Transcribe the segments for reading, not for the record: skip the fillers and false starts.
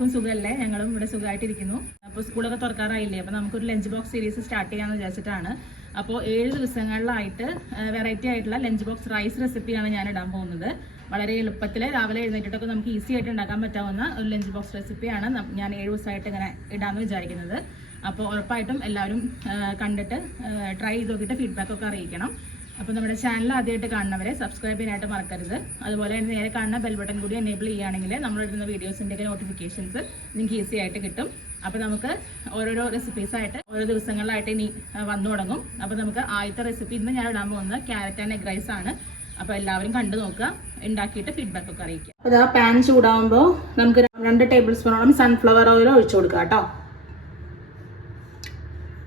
എല്ലാവർക്കും സുഖമല്ലേ? ഞങ്ങളും ഇവിടെ സുഖമായിട്ടിരിക്കുന്നു. അപ്പോൾ സ്കൂളൊക്കെ തുറക്കാറായില്ലേ, അപ്പോൾ നമുക്കൊരു ലഞ്ച് ബോക്സ് സീരീസ് സ്റ്റാർട്ട് ചെയ്യാമെന്ന് വിചാരിച്ചിട്ടാണ്. അപ്പോൾ 7 ദിവസങ്ങളിലായിട്ട് വെറൈറ്റി ആയിട്ടുള്ള ലഞ്ച് ബോക്സ് റൈസ് റെസിപ്പിയാണ് ഞാൻ ഇടാൻ പോകുന്നത്. വളരെ എളുപ്പത്തിൽ രാവിലെ എഴുന്നേറ്റിട്ടൊക്കെ നമുക്ക് ഈസി ആയിട്ട് ഉണ്ടാക്കാൻ പറ്റാവുന്ന ഒരു ലഞ്ച് ബോക്സ് റെസിപ്പിയാണ് ഞാൻ 7 ദിവസമായിട്ട് ഇങ്ങനെ ഇടാമെന്ന് വിചാരിക്കുന്നത്. അപ്പോൾ ഉറപ്പായിട്ടും എല്ലാവരും കണ്ടിട്ട് ട്രൈ ചെയ്ത് നോക്കിയിട്ട് ഫീഡ്ബാക്കൊക്കെ അറിയിക്കണം. അപ്പോൾ നമ്മുടെ ചാനൽ ആദ്യമായിട്ട് കാണുന്നവരെ സബ്സ്ക്രൈബ് ചെയ്യാനായിട്ട് മറക്കരുത്. അതുപോലെ തന്നെ നേരെ കാണുന്ന ബെൽ ബട്ടൺ കൂടി എനേബിൾ ചെയ്യുകയാണെങ്കിൽ നമ്മളിടുന്ന വീഡിയോസിൻ്റെയൊക്കെ നോട്ടിഫിക്കേഷൻസ് നിങ്ങൾക്ക് ഈസി ആയിട്ട് കിട്ടും. അപ്പോൾ നമുക്ക് ഓരോരോ റെസിപ്പീസായിട്ട് ഓരോ ദിവസങ്ങളിലായിട്ട് ഇനി വന്നു തുടങ്ങും. അപ്പോൾ നമുക്ക് ആദ്യത്തെ റെസിപ്പി ഇന്ന് ഞാൻ ഇടാൻ പോകുന്നത് ക്യാരറ്റ് ആൻഡ് എഗ് റൈസ് ആണ്. അപ്പോൾ എല്ലാവരും കണ്ടു നോക്കുക, ഉണ്ടാക്കിയിട്ട് ഫീഡ്ബാക്ക് ഒക്കെ അറിയിക്കുക. അപ്പോൾ ആ പാൻ ചൂടാകുമ്പോൾ നമുക്ക് 2 ടേബിൾ സ്പൂണോളം സൺഫ്ലവർ ഓയിൽ ഒഴിച്ചു കൊടുക്കാം കേട്ടോ.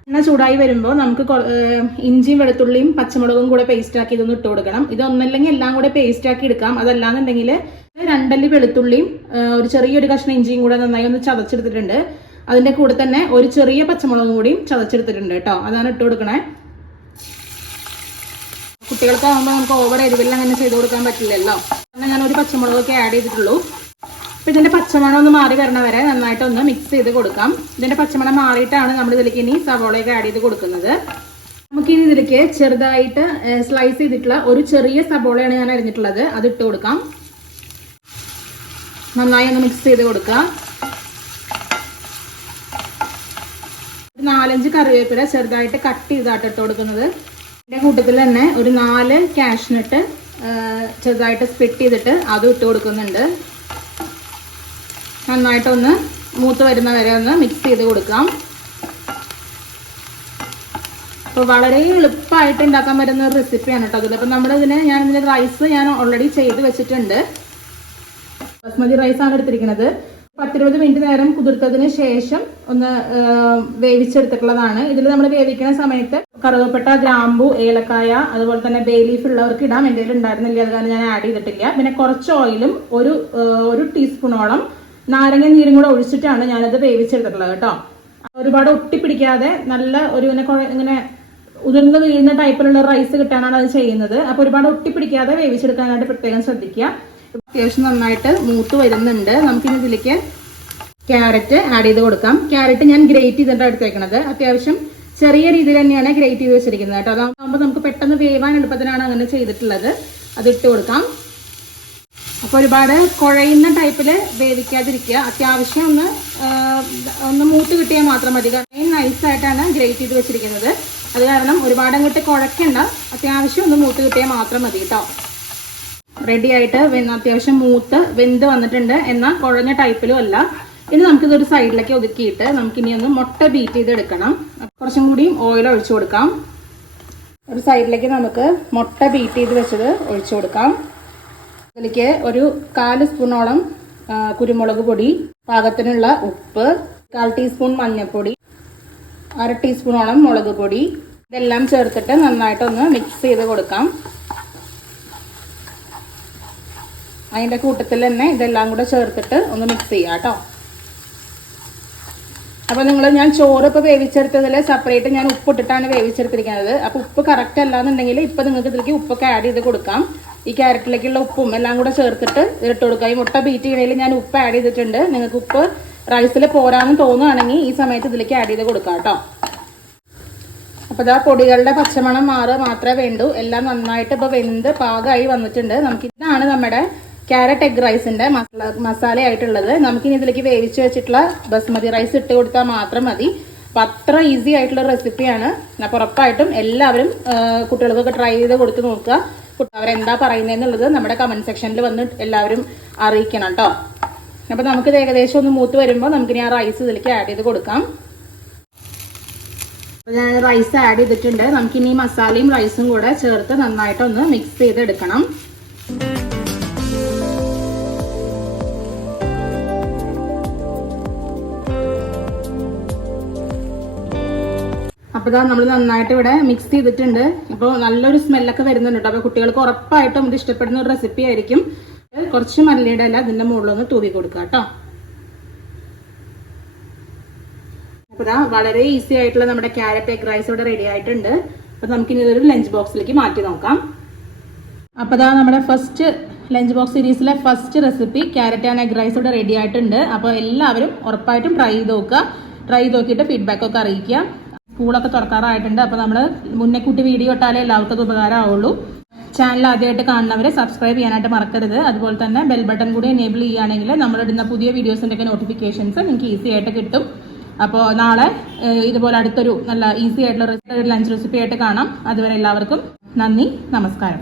എണ്ണ ചൂടായി വരുമ്പോൾ നമുക്ക് ഇഞ്ചിയും വെളുത്തുള്ളിയും പച്ചമുളകും കൂടെ പേസ്റ്റ് ആക്കി ഇതൊന്ന് ഇട്ട് കൊടുക്കണം. ഇതൊന്നല്ലെങ്കിൽ എല്ലാം കൂടെ പേസ്റ്റ് ആക്കി എടുക്കാം. അതല്ലാന്നുണ്ടെങ്കിൽ 2 അല്ലി വെളുത്തുള്ളിയും ഒരു ചെറിയൊരു കഷ്ണം ഇഞ്ചിയും കൂടെ നന്നായി ഒന്ന് ചതച്ചെടുത്തിട്ടുണ്ട്. അതിന്റെ കൂടെ തന്നെ ഒരു ചെറിയ പച്ചമുളകും കൂടിയും ചതച്ചെടുത്തിട്ടുണ്ട് കേട്ടോ. അതാണ് ഇട്ട് കൊടുക്കണേ. കുട്ടികൾക്കാകുമ്പോൾ നമുക്ക് ഓവർ എരിവെല്ലാം അങ്ങനെ ചെയ്ത് കൊടുക്കാൻ പറ്റില്ലല്ലോ. അങ്ങനെ ഞാൻ ഒരു പച്ചമുളകൊക്കെ ആഡ് ചെയ്തിട്ടുള്ളൂ. അപ്പോൾ ഇതിന്റെ പച്ചമണം ഒന്ന് മാറി വരണ വരെ നന്നായിട്ടൊന്ന് മിക്സ് ചെയ്ത് കൊടുക്കാം. ഇതിന്റെ പച്ചമണം മാറിയിട്ടാണ് നമ്മൾ ഇതിലേക്ക് ഇനി സവോളയൊക്കെ ആഡ് ചെയ്ത് കൊടുക്കുന്നത്. നമുക്കിനി ഇതിലേക്ക് ചെറുതായിട്ട് സ്ലൈസ് ചെയ്തിട്ടുള്ള ഒരു ചെറിയ സവോളയാണ് ഞാൻ അരിഞ്ഞിട്ടുള്ളത്. അത് ഇട്ട് കൊടുക്കാം. നന്നായി ഒന്ന് മിക്സ് ചെയ്ത് കൊടുക്കാം. 4-5 കറിവേപ്പില ചെറുതായിട്ട് കട്ട് ചെയ്തായിട്ട് ഇട്ട് കൊടുക്കുന്നത്. ഇതിന്റെ കൂട്ടത്തിൽ തന്നെ ഒരു 4 കാഷ്നട്ട് ചെറുതായിട്ട് സ്പ്ലിറ്റ് ചെയ്തിട്ട് അതും ഇട്ട് കൊടുക്കുന്നുണ്ട്. നന്നായിട്ടൊന്ന് മൂത്ത് വരുന്ന വരെ ഒന്ന് മിക്സ് ചെയ്ത് കൊടുക്കാം. അപ്പോൾ വളരെ എളുപ്പമായിട്ട് ഉണ്ടാക്കാൻ പറ്റുന്ന ഒരു റെസിപ്പിയാണ് കേട്ടോ അതിൽ. അപ്പം ഇതിൻ്റെ റൈസ് ഞാൻ ഓൾറെഡി ചെയ്ത് വെച്ചിട്ടുണ്ട്. ബസ്മതി റൈസാണ് എടുത്തിരിക്കുന്നത്. 10-20 മിനിറ്റ് നേരം കുതിർത്തതിന് ശേഷം ഒന്ന് വേവിച്ചെടുത്തിട്ടുള്ളതാണ്. ഇതിൽ നമ്മൾ വേവിക്കുന്ന സമയത്ത് കറുവപ്പട്ട, ഗ്രാമ്പു, ഏലക്കായ, അതുപോലെ തന്നെ ബേ ലീഫ് ഉള്ളവർക്ക് ഇടാം. എൻ്റെ കയ്യിൽ ഉണ്ടായിരുന്നില്ല, അത് കാരണം ഞാൻ ആഡ് ചെയ്തിട്ടില്ല. പിന്നെ കുറച്ച് ഓയിലും ഒരു ടീസ്പൂണോളം നാരങ്ങ നീരും കൂടെ ഒഴിച്ചിട്ടാണ് ഞാനത് വേവിച്ചെടുത്തിട്ടുള്ളത് കേട്ടോ. ഒരുപാട് ഒട്ടിപ്പിടിക്കാതെ നല്ല ഒരു ഇങ്ങനെ ഉതിർന്ന് വീഴുന്ന ടൈപ്പിലുള്ള റൈസ് കിട്ടാനാണ് അത് ചെയ്യുന്നത്. അപ്പോൾ ഒരുപാട് ഒട്ടിപ്പിടിക്കാതെ വേവിച്ചെടുക്കാനായിട്ട് പ്രത്യേകം ശ്രദ്ധിക്കുക. അത്യാവശ്യം നന്നായിട്ട് മൂത്ത് വരുന്നുണ്ട്. നമുക്കിനി ഇതിലേക്ക് ക്യാരറ്റ് ആഡ് ചെയ്ത് കൊടുക്കാം. ക്യാരറ്റ് ഞാൻ ഗ്രേറ്റ് ചെയ്തിട്ടാണ് എടുത്തേക്കുന്നത്. അത്യാവശ്യം ചെറിയ രീതിയിൽ തന്നെയാണ് ഗ്രേറ്റ് ചെയ്ത് വെച്ചിരിക്കുന്നത് കേട്ടോ. അതാകുമ്പോൾ നമുക്ക് പെട്ടെന്ന് വേവാൻ എളുപ്പത്തിനാണ് അങ്ങനെ ചെയ്തിട്ടുള്ളത്. അത് ഇട്ട് കൊടുക്കാം. അപ്പോൾ ഒരുപാട് കുഴയുന്ന ടൈപ്പിൽ വേവിക്കാതിരിക്കുക. അത്യാവശ്യം ഒന്ന് മൂത്ത് കിട്ടിയാൽ മാത്രം മതി. കാരണം നൈസായിട്ടാണ് ഗ്രേറ്റ് ചെയ്ത് വെച്ചിരിക്കുന്നത്. അത് കാരണം ഒരുപാട് അങ്ങോട്ട് കുഴക്കണ്ട. അത്യാവശ്യം ഒന്ന് മൂത്ത് കിട്ടിയാൽ മാത്രം മതി കേട്ടോ. റെഡി ആയിട്ട് അത്യാവശ്യം മൂത്ത് വെന്ത് വന്നിട്ടുണ്ട്. എന്നാൽ കുഴഞ്ഞ ടൈപ്പിലും അല്ല. ഇനി നമുക്കിതൊരു സൈഡിലേക്ക് ഒതുക്കിയിട്ട് നമുക്കിനി ഒന്ന് മുട്ട ബീറ്റ് ചെയ്ത് എടുക്കണം. കുറച്ചും കൂടിയും ഓയിൽ ഒഴിച്ചു കൊടുക്കാം. ഒരു സൈഡിലേക്ക് നമുക്ക് മുട്ട ബീറ്റ് ചെയ്ത് വെച്ചത് ഒഴിച്ചു കൊടുക്കാം. അതിലേക്ക് ഒരു 4 സ്പൂണോളം കുരുമുളക് പൊടി, പാകത്തിനുള്ള ഉപ്പ്, 1/4 ടീസ്പൂൺ മഞ്ഞൾപ്പൊടി, 1/2 ടീസ്പൂണോളം മുളക് പൊടി, ഇതെല്ലാം ചേർത്തിട്ട് നന്നായിട്ടൊന്ന് മിക്സ് ചെയ്ത് കൊടുക്കാം. അതിൻ്റെ കൂട്ടത്തിൽ തന്നെ ഇതെല്ലാം കൂടെ ചേർത്തിട്ട് ഒന്ന് മിക്സ് ചെയ്യാം കേട്ടോ. അപ്പോൾ ഞാൻ ചോറ് ഇപ്പോൾ വേവിച്ചെടുത്തതിൽ സെപ്പറേറ്റ് ഞാൻ ഉപ്പിട്ടിട്ടാണ് വേവിച്ചെടുത്തിരിക്കുന്നത്. അപ്പോൾ ഉപ്പ് കറക്റ്റ് അല്ലാന്നുണ്ടെങ്കിൽ ഇപ്പോൾ നിങ്ങൾക്ക് ഇതിലേക്ക് ഉപ്പൊക്കെ ആഡ് ചെയ്ത് കൊടുക്കാം. ഈ ക്യാരറ്റിലേക്കുള്ള ഉപ്പും എല്ലാം കൂടെ ചേർത്തിട്ട് ഇതിട്ട് കൊടുക്കുക. ഈ മുട്ട ബീറ്റ് ചെയ്യണതിൽ ഞാൻ ഉപ്പ് ആഡ് ചെയ്തിട്ടുണ്ട്. നിങ്ങൾക്ക് ഉപ്പ് റൈസിൽ പോരാന്ന് തോന്നുകയാണെങ്കിൽ ഈ സമയത്ത് ഇതിലേക്ക് ആഡ് ചെയ്ത് കൊടുക്കാം കേട്ടോ. അപ്പോൾ ഇതാ പൊടികളുടെ പച്ചമണം മാത്രമേ വേണ്ടൂ. എല്ലാം നന്നായിട്ട് ഇപ്പോൾ വെന്ത് പാകമായി വന്നിട്ടുണ്ട്. ഇതാണ് നമ്മുടെ ക്യാരറ്റ് എഗ് റൈസിന്റെ മസാല ആയിട്ടുള്ളത്. നമുക്കിനി ഇതിലേക്ക് വേവിച്ച് വെച്ചിട്ടുള്ള ബസ്മതി റൈസ് ഇട്ട് കൊടുത്താൽ മാത്രം മതി. അപ്പം അത്ര ഈസി ആയിട്ടുള്ള റെസിപ്പിയാണ്. അപ്പോൾ ഉറപ്പായിട്ടും എല്ലാവരും കുട്ടികൾക്കൊക്കെ ട്രൈ ചെയ്ത് കൊടുത്ത് നോക്കുക. അവരെന്താ പറയുന്നതെന്നുള്ളത് നമ്മുടെ കമന്റ് സെക്ഷനിൽ വന്ന് എല്ലാവരും അറിയിക്കണം കേട്ടോ. അപ്പം നമുക്കിത് ഏകദേശം ഒന്ന് മൂത്ത് വരുമ്പോൾ നമുക്കിനി ആ റൈസ് ഇതിലേക്ക് ആഡ് ചെയ്ത് കൊടുക്കാം. അപ്പോൾ ഞാൻ റൈസ് ആഡ് ചെയ്തിട്ടുണ്ട്. നമുക്കിനി മസാലയും റൈസും കൂടെ ചേർത്ത് നന്നായിട്ടൊന്ന് മിക്സ് ചെയ്തെടുക്കണം. അപ്പോൾ നമ്മൾ നന്നായിട്ട് ഇവിടെ മിക്സ് ചെയ്തിട്ടുണ്ട്. ഇപ്പോൾ നല്ലൊരു സ്മെല്ലൊക്കെ വരുന്നുണ്ട് കേട്ടോ. അപ്പോൾ കുട്ടികൾക്ക് ഉറപ്പായിട്ടും ഇത് ഇഷ്ടപ്പെടുന്ന ഒരു റെസിപ്പി ആയിരിക്കും. കുറച്ച് മല്ലിയുടെ ഇല ഇതിൻ്റെ മുകളിലൊന്ന് തൂവി കൊടുക്കുക കേട്ടോ. അപ്പോൾ വളരെ ഈസി ആയിട്ടുള്ള നമ്മുടെ ക്യാരറ്റ് എഗ് റൈസ് ഇവിടെ റെഡി ആയിട്ടുണ്ട്. അപ്പോൾ നമുക്കിനി ഇതൊരു ലഞ്ച് ബോക്സിലേക്ക് മാറ്റി നോക്കാം. അപ്പോൾ നമ്മുടെ ഫസ്റ്റ് ലഞ്ച് ബോക്സ് സീരീസിലെ first recipe carrot and egg rice ഇവിടെ റെഡി ആയിട്ടുണ്ട്. അപ്പോൾ എല്ലാവരും ഉറപ്പായിട്ടും ട്രൈ ചെയ്ത് നോക്കുക. ട്രൈ ചെയ്ത് നോക്കിയിട്ട് ഫീഡ്ബാക്ക് ഒക്കെ അറിയിക്കുക. സ്കൂളൊക്കെ തുറക്കാറായിട്ടുണ്ട്. അപ്പോൾ നമ്മൾ മുന്നേ കൂട്ടി വീഡിയോ ഇട്ടാലേ എല്ലാവർക്കും അത് ഉപകാരമാവുള്ളൂ. ചാനൽ ആദ്യമായിട്ട് കാണുന്നവരെ സബ്സ്ക്രൈബ് ചെയ്യാനായിട്ട് മറക്കരുത്. അതുപോലെ തന്നെ ബെൽ ബട്ടൺ കൂടി എനേബിൾ ചെയ്യുകയാണെങ്കിൽ നമ്മളിടുന്ന പുതിയ വീഡിയോസിൻ്റെ ഒക്കെ നോട്ടിഫിക്കേഷൻസ് നിങ്ങൾക്ക് ഈസി ആയിട്ട് കിട്ടും. അപ്പോൾ നാളെ ഇതുപോലെ അടുത്തൊരു നല്ല ഈസി ആയിട്ടുള്ള ലഞ്ച് റെസിപ്പി ആയിട്ട് കാണാം. അതുവരെ എല്ലാവർക്കും നന്ദി, നമസ്കാരം.